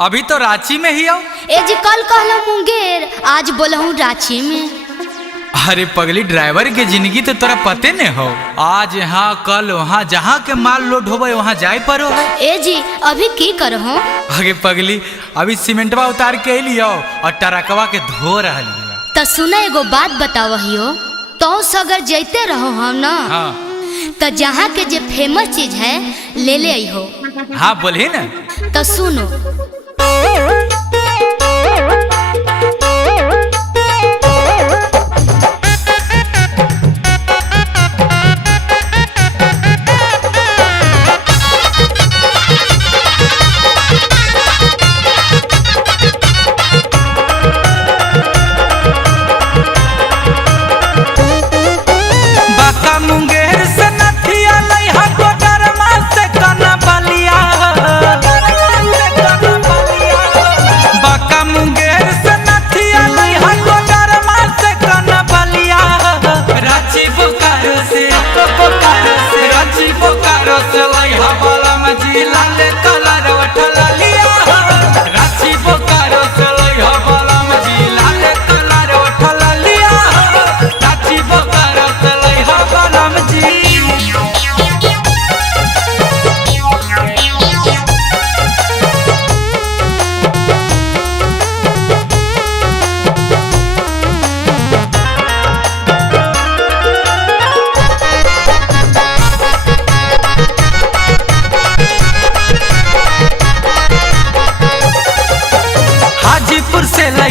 अभी तो रांची में ही आओ। ए जी कल कहलो मुंगेर, आज बोलहूँ रांची में। अरे पगली, ड्राइवर के जिंदगी तो तोरा पते न हो। आज यहाँ कल वहाँ, जहाँ के माल लोड होवे वहाँ जाए पड़ो है। ए जी अभी की करहो? आगे पगली, अभी सीमेंटवा उतार के लियो और टरकवा के धो रहा लियो। तो सुना एगो बात बतावहियो, तो सगर जैते रहो हम ना। हाँ तो जहाँ के जे फेमस चीज है ले ले आई हो। हाँ बोले ना। तो सुनो,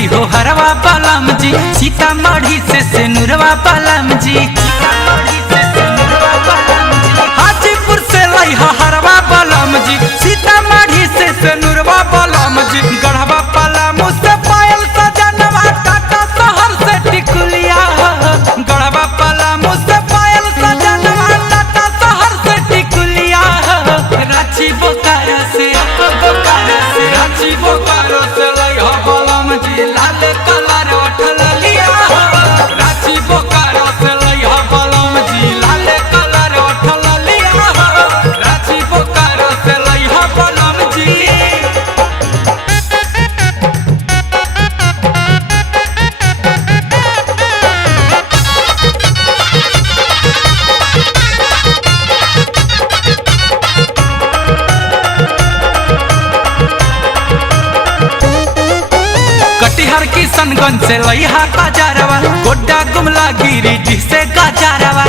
हो हरवा पालम जी, सीतामढ़ी से नूरवा पालम जी, हाजीपुर से लई हो हरवा पालम जी, सीतामढ़ी से नूरवा पालम जी, गढ़वा पालम से पायल सजनवा, टाटा शहर से टिकुलिया, गढ़वा पालम से पायल सजनवा, टाटा शहर से टिकुलिया, रांची बोकारो से रांची बोकारो से लई हो पालम जी, लाल कलर उठल लिया, रांची बोकारो से लई हो पालम जी, लाल कलर उठल लिया, रांची बोकारो से लई हो पालम जी। कटिहार किशनगंज से लई हा बाजारवा, गोड्डा गुमला गिरिडीह से गाजरवा।